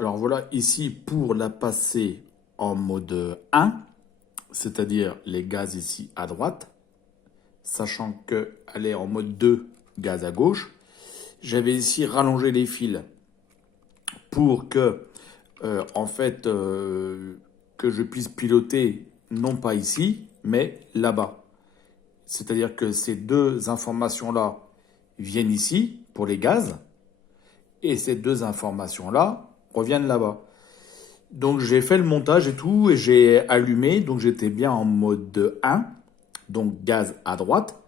Alors voilà, ici pour la passer en mode 1, c'est-à-dire les gaz ici à droite, sachant qu'elle est en mode 2, gaz à gauche. J'avais ici rallongé les fils pour que, en fait, que je puisse piloter non pas ici, mais là-bas. C'est-à-dire que ces deux informations-là viennent ici pour les gaz et ces deux informations-là reviennent là-bas. Donc j'ai fait le montage et tout et j'ai allumé, donc j'étais bien en mode 1, donc gaz à droite.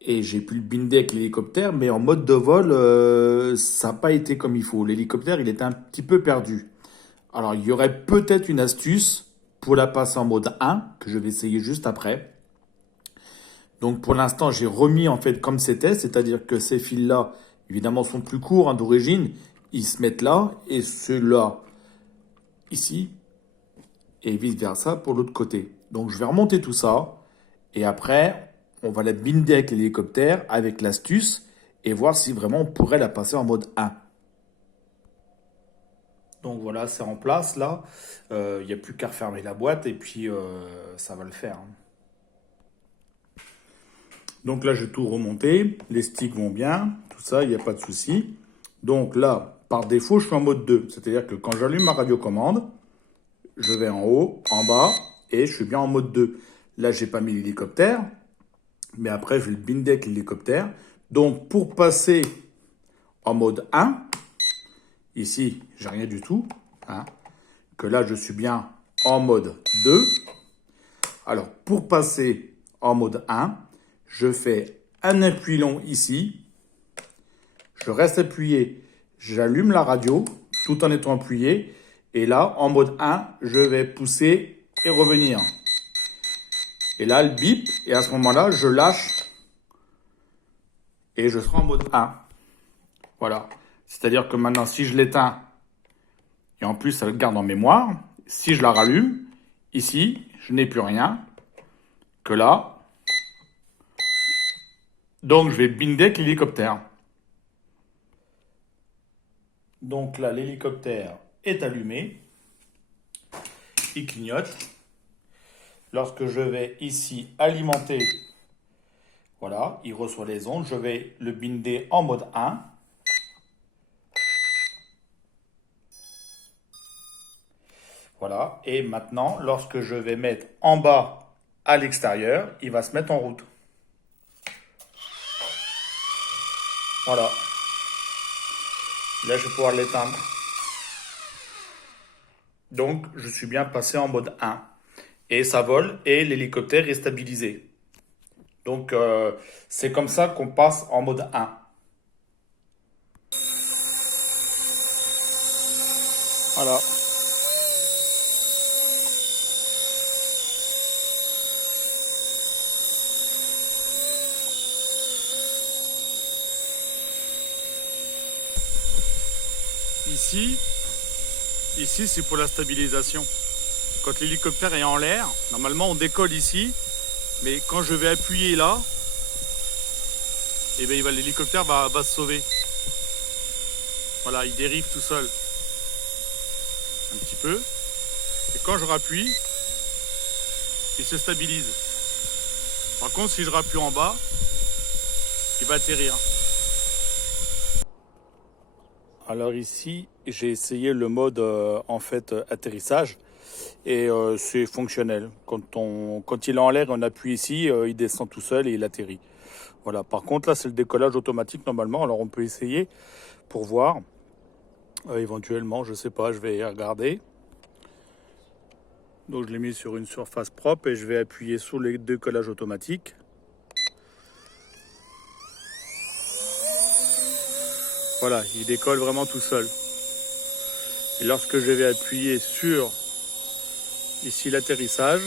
Et j'ai pu le binder avec l'hélicoptère, mais en mode de vol, ça n'a pas été comme il faut. L'hélicoptère, il était un petit peu perdu. Alors il y aurait peut-être une astuce pour la passer en mode 1, que je vais essayer juste après. Donc pour l'instant, j'ai remis en fait comme c'était, c'est-à-dire que ces fils-là, évidemment, sont plus courts hein, d'origine. Ils se mettent là, et ceux-là, ici, et vice-versa pour l'autre côté. Donc je vais remonter tout ça, et après, on va la binder avec l'hélicoptère, avec l'astuce, et voir si vraiment on pourrait la passer en mode 1. Donc voilà, c'est en place là. Il n'y a plus qu'à refermer la boîte, et puis ça va le faire, hein. Donc là, j'ai tout remonté. Les sticks vont bien, tout ça, il n'y a pas de souci. Donc là, par défaut, je suis en mode 2. C'est-à-dire que quand j'allume ma radiocommande, je vais en haut, en bas, et je suis bien en mode 2. Là, j'ai pas mis l'hélicoptère, mais après, je vais le binder avec l'hélicoptère. Donc, pour passer en mode 1, ici, j'ai rien du tout, hein, que là, je suis bien en mode 2. Alors, pour passer en mode 1, je fais un appui long ici, je reste appuyé, j'allume la radio tout en étant appuyé, et là, en mode 1, je vais pousser et revenir. Et là, elle bip, et à ce moment-là, je lâche, et je serai en mode 1. Voilà. C'est-à-dire que maintenant, si je l'éteins, et en plus, ça le garde en mémoire, si je la rallume, ici, je n'ai plus rien, que là. Donc, je vais binder avec l'hélicoptère. Donc là, l'hélicoptère est allumé. Il clignote. Lorsque je vais ici alimenter, voilà, il reçoit les ondes. Je vais le binder en mode 1. Voilà. Et maintenant, lorsque je vais mettre en bas à l'extérieur, il va se mettre en route. Voilà. Là, je vais pouvoir l'éteindre. Donc, je suis bien passé en mode 1. Et ça vole et l'hélicoptère est stabilisé. Donc, c'est comme ça qu'on passe en mode 1. Voilà. Ici, ici c'est pour la stabilisation. Quand l'hélicoptère est en l'air, normalement on décolle ici, mais quand je vais appuyer là, et ben l'hélicoptère va se sauver. Voilà, il dérive tout seul. Un petit peu. Et quand je rappuie, il se stabilise. Par contre, si je rappuie en bas, il va atterrir. Alors ici, j'ai essayé le mode en fait atterrissage et c'est fonctionnel. Quand il est en l'air, on appuie ici, il descend tout seul et il atterrit. Voilà. Par contre, là, c'est le décollage automatique normalement. Alors on peut essayer pour voir. Éventuellement, je sais pas, je vais y regarder. Donc je l'ai mis sur une surface propre et je vais appuyer sur le décollage automatique. Voilà, il décolle vraiment tout seul. Et lorsque je vais appuyer sur ici l'atterrissage,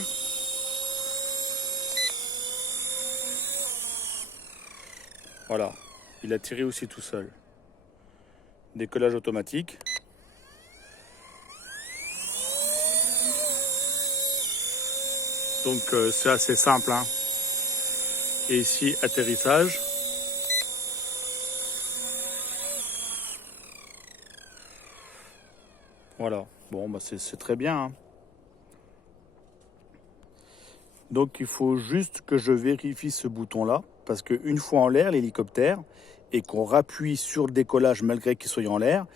voilà, il atterrit aussi tout seul. Décollage automatique. Donc c'est assez simple, hein. Et ici, atterrissage. Voilà, bon, bah c'est très bien, hein. Donc il faut juste que je vérifie ce bouton-là, parce qu'une fois en l'air, l'hélicoptère, et qu'on rappuie sur le décollage malgré qu'il soit en l'air,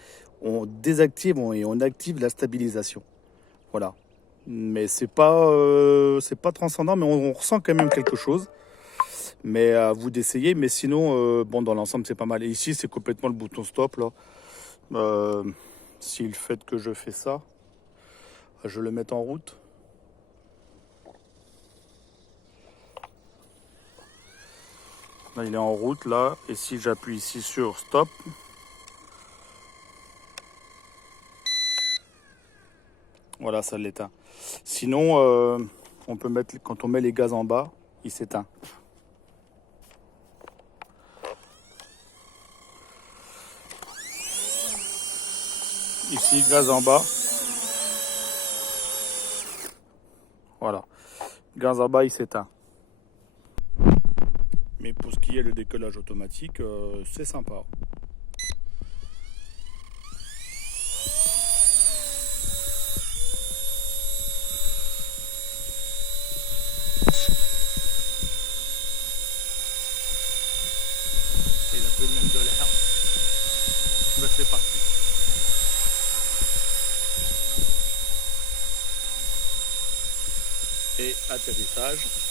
on désactive et on active la stabilisation. Voilà. Mais c'est pas transcendant, mais on ressent quand même quelque chose. Mais à vous d'essayer. Mais sinon, bon, dans l'ensemble, c'est pas mal. Et ici, c'est complètement le bouton stop là. Euh, si le fait que je fais ça, je le mets en route. Là, il est en route là. Et si j'appuie ici sur stop, voilà, ça l'éteint. Sinon, on peut mettre, quand on met les gaz en bas, il s'éteint. Ici, gaz en bas. Voilà. Gaz en bas, il s'éteint. Mais pour ce qui est le décollage automatique, c'est sympa. Et la même de l'air. Ben, c'est parti. Et atterrissage.